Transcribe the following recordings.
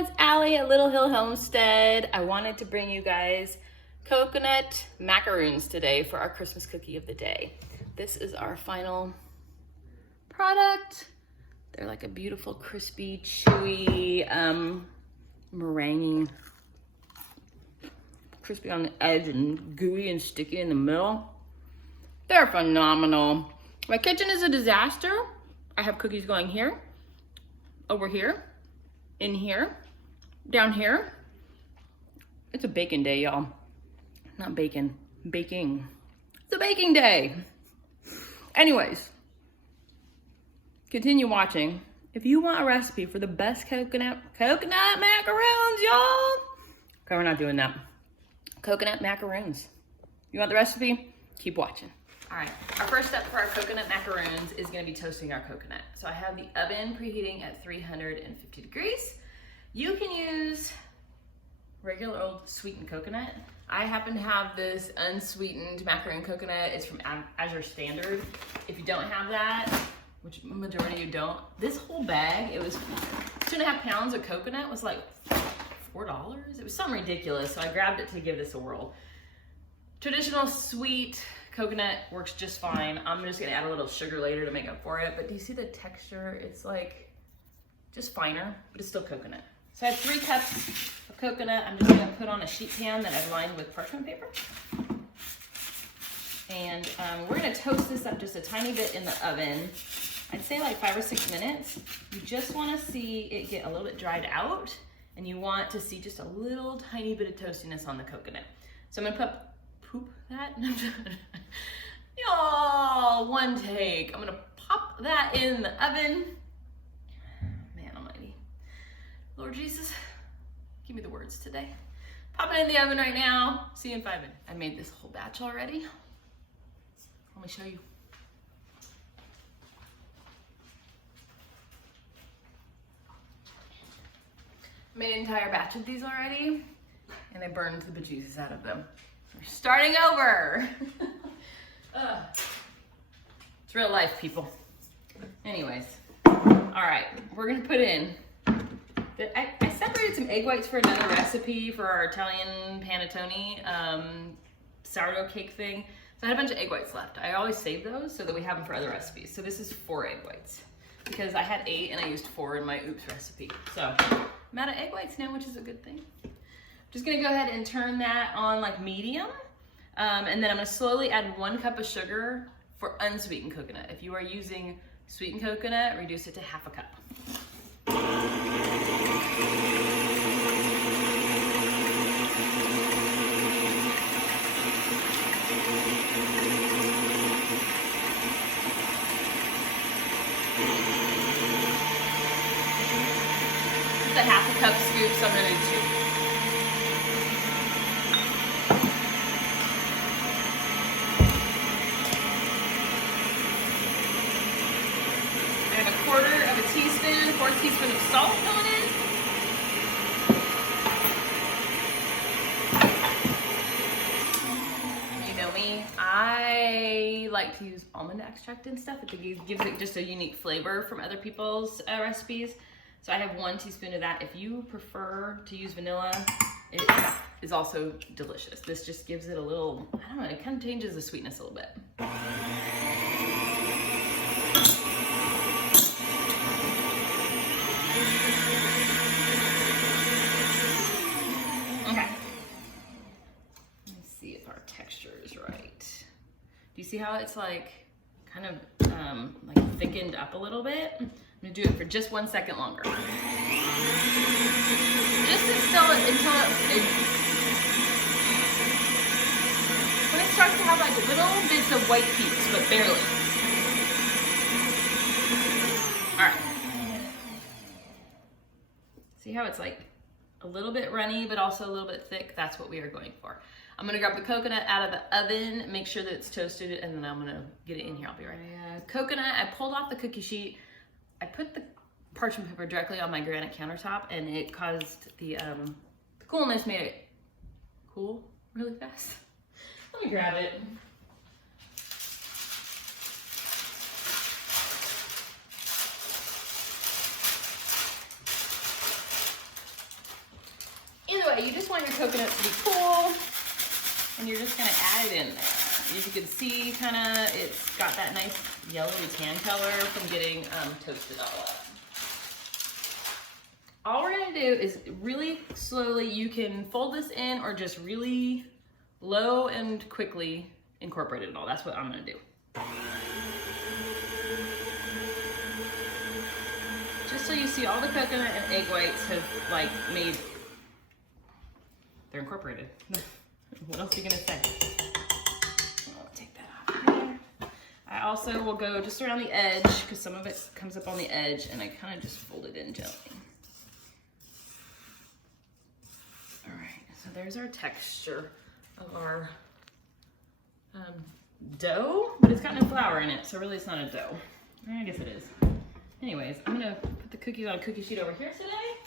it's Allie at Little Hill Homestead. I wanted to bring you guys coconut macaroons today for our Christmas cookie of the day. This is our final product. They're like a beautiful, crispy, chewy, meringue. Crispy on the edge and gooey and sticky in the middle. They're phenomenal. My kitchen is a disaster. I have cookies going here, over here, in here, down here. It's a baking day, y'all. Not bacon, baking. It's a baking day. Anyways, continue watching. If you want a recipe for the best coconut macaroons, y'all. Okay, we're not doing that. Coconut macaroons. You want the recipe? Keep watching. All right, our first step for our coconut macaroons is gonna be toasting our coconut. So I have the oven preheating at 350 degrees. You can use regular old sweetened coconut. I happen to have this unsweetened macaroon coconut. It's from Azure Standard. If you don't have that, which majority of you don't, this whole bag, it was 2.5 pounds of coconut was like $4. It was something ridiculous, so I grabbed it to give this a whirl. Traditional sweet coconut works just fine. I'm just gonna add a little sugar later to make up for it, but do you see the texture? It's like just finer, but it's still coconut. So I have 3 cups of coconut. I'm just gonna put on a sheet pan that I've lined with parchment paper. And we're gonna toast this up just a tiny bit in the oven. I'd say like 5 or 6 minutes. You just wanna see it get a little bit dried out, and you want to see just a little tiny bit of toastiness on the coconut. So I'm gonna poop that. Y'all, one take. I'm gonna pop that in the oven. Man almighty. Lord Jesus, give me the words today. Pop it in the oven right now. See you in 5 minutes. I made this whole batch already. Let me show you. I made an entire batch of these already, and I burned the bejesus out of them. We're starting over. It's real life, people. Anyways, all right, we're gonna put in, I separated some egg whites for another recipe for our Italian panettone sourdough cake thing. So I had a bunch of egg whites left. I always save those so that we have them for other recipes. So this is 4 egg whites because I had 8 and I used 4 in my oops recipe. So I'm out of egg whites now, which is a good thing. Just gonna go ahead and turn that on like medium. And then I'm gonna slowly add 1 cup of sugar for unsweetened coconut. If you are using sweetened coconut, reduce it to ½ a cup. It's a ½ a cup scoop, so I'm gonna do 2. I have 1/4 teaspoon, 4 teaspoons of salt going in. You know me, I like to use almond extract and stuff. It gives it just a unique flavor from other people's recipes. So I have 1 teaspoon of that. If you prefer to use vanilla, it is also delicious. This just gives it a little, I don't know, it kind of changes the sweetness a little bit. Okay. Let me see if our texture is right. Do you see how it's like kind of like thickened up a little bit? I'm gonna do it for just 1 second longer. Just until it when it starts to have like little bits of white peaks, but barely. All right. See how it's like a little bit runny, but also a little bit thick? That's what we are going for. I'm gonna grab the coconut out of the oven, make sure that it's toasted, and then I'm gonna get it in here. I'll be right back. Coconut, I pulled off the cookie sheet. I put the parchment paper directly on my granite countertop, and it caused the coolness made it cool really fast. Let me grab it. you just want your coconut to be cool, and you're just gonna add it in there. As you can see, kinda, it's got that nice yellowy tan color from getting toasted all up. All we're gonna do is really slowly, you can fold this in or just really low and quickly incorporate it all. That's what I'm gonna do. Just so you see, all the coconut and egg whites have like made, they're incorporated. What else are you gonna say? I'll take that off there. I also will go just around the edge because some of it comes up on the edge, and I kind of just fold it in gently. All right, so there's our texture of our dough, but it's got no flour in it, so really it's not a dough. I guess it is. Anyways, I'm gonna put the cookies on a cookie sheet over here today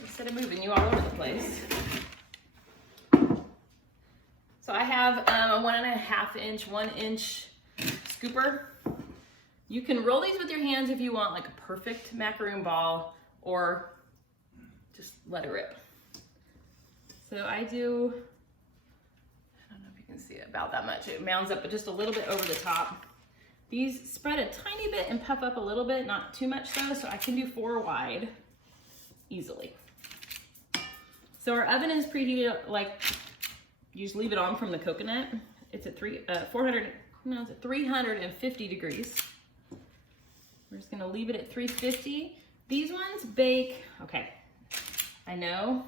instead of moving you all over the place. So I have a 1.5 inch, 1 inch scooper. You can roll these with your hands if you want like a perfect macaroon ball, or just let it rip. So I do, I don't know if you can see it, about that much. It mounds up just a little bit over the top. These spread a tiny bit and puff up a little bit, not too much though, so I can do 4 wide easily. So our oven is preheated, like, you just leave it on from the coconut. It's at 350 degrees. We're just gonna leave it at 350. These ones bake, okay, I know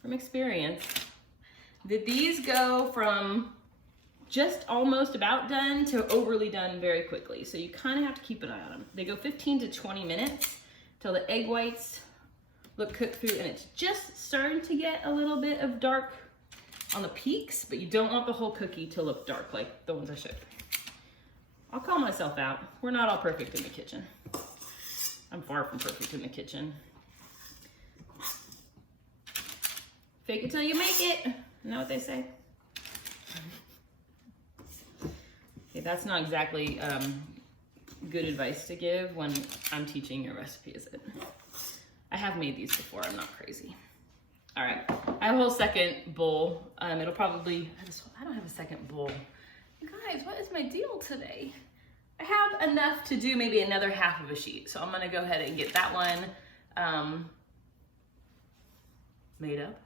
from experience that these go from just almost about done to overly done very quickly. So you kind of have to keep an eye on them. They go 15 to 20 minutes till the egg whites look cooked through, and it's just starting to get a little bit of dark on the peaks, but you don't want the whole cookie to look dark like the ones I showed. I'll call myself out. We're not all perfect in the kitchen. I'm far from perfect in the kitchen. Fake it till you make it. You know what they say? Okay, that's not exactly good advice to give when I'm teaching you a recipe, is it? I have made these before, I'm not crazy. All right, I have a whole second bowl. It'll probably, I don't have a second bowl. You guys, what is my deal today? I have enough to do maybe another half of a sheet. So I'm gonna go ahead and get that one made up.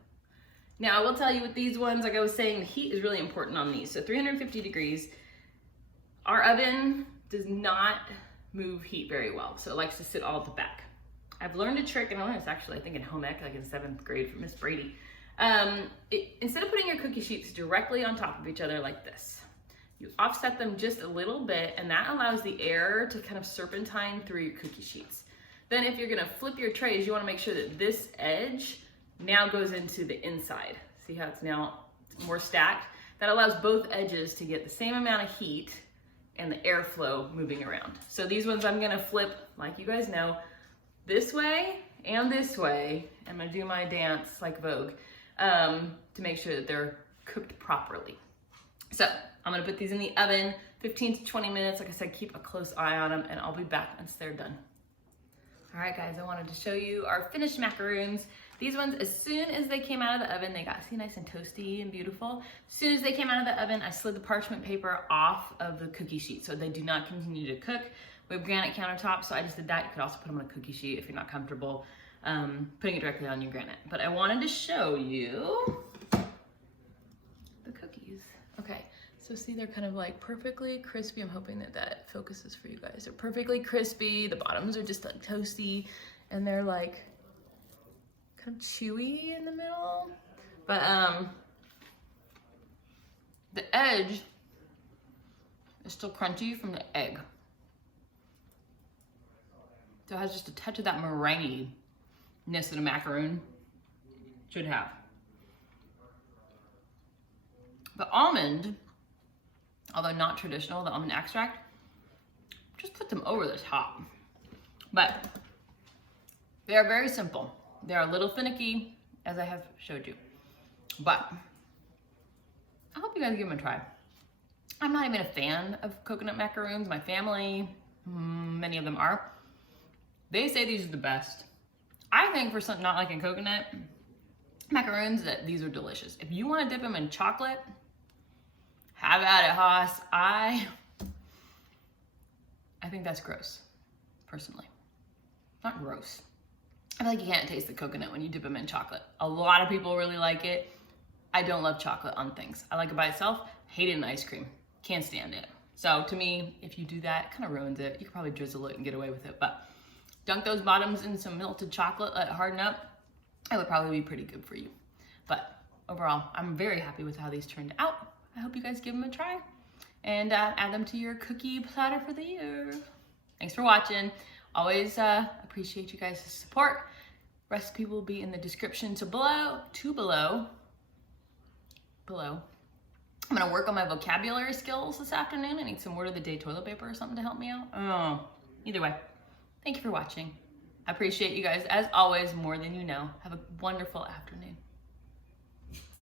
Now I will tell you with these ones, like I was saying, the heat is really important on these. So 350 degrees. Our oven does not move heat very well, so it likes to sit all at the back. I've learned a trick, and I learned this actually, I think in home ec, like in 7th grade from Miss Brady. Instead of putting your cookie sheets directly on top of each other like this, you offset them just a little bit, and that allows the air to kind of serpentine through your cookie sheets. Then if you're gonna flip your trays, you wanna make sure that this edge now goes into the inside. See how it's now more stacked? That allows both edges to get the same amount of heat and the airflow moving around. So these ones I'm gonna flip, like you guys know, this way and this way. I'm gonna do my dance like Vogue to make sure that they're cooked properly. So I'm gonna put these in the oven, 15 to 20 minutes. Like I said, keep a close eye on them, and I'll be back once they're done. All right, guys, I wanted to show you our finished macaroons. These ones, as soon as they came out of the oven, they got, see, nice and toasty and beautiful. As soon as they came out of the oven, I slid the parchment paper off of the cookie sheet so they do not continue to cook. We have granite countertops, so I just did that. You could also put them on a cookie sheet if you're not comfortable putting it directly on your granite. But I wanted to show you the cookies. Okay, so see, they're kind of like perfectly crispy. I'm hoping that that focuses for you guys. They're perfectly crispy. The bottoms are just like toasty, and they're like kind of chewy in the middle. But the edge is still crunchy from the egg. So it has just a touch of that meringue-ness that a macaroon should have. The almond, although not traditional, the almond extract, just put them over the top. But they are very simple. They're a little finicky, as I have showed you. But I hope you guys give them a try. I'm not even a fan of coconut macaroons. My family, many of them are. They say these are the best. I think for something not like in coconut, macaroons, these are delicious. If you want to dip them in chocolate, have at it, Haas. I think that's gross, personally. Not gross. I feel like you can't taste the coconut when you dip them in chocolate. A lot of people really like it. I don't love chocolate on things. I like it by itself. Hate it in ice cream. Can't stand it. So to me, if you do that, it kind of ruins it. You could probably drizzle it and get away with it, but dunk those bottoms in some melted chocolate, let it harden up. It would probably be pretty good for you. But overall, I'm very happy with how these turned out. I hope you guys give them a try and add them to your cookie platter for the year. Thanks for watching. Always appreciate you guys' support. Recipe will be in the description below. I'm gonna work on my vocabulary skills this afternoon. I need some word of the day toilet paper or something to help me out. Oh, either way, thank you for watching. I appreciate you guys as always more than you know. Have a wonderful afternoon.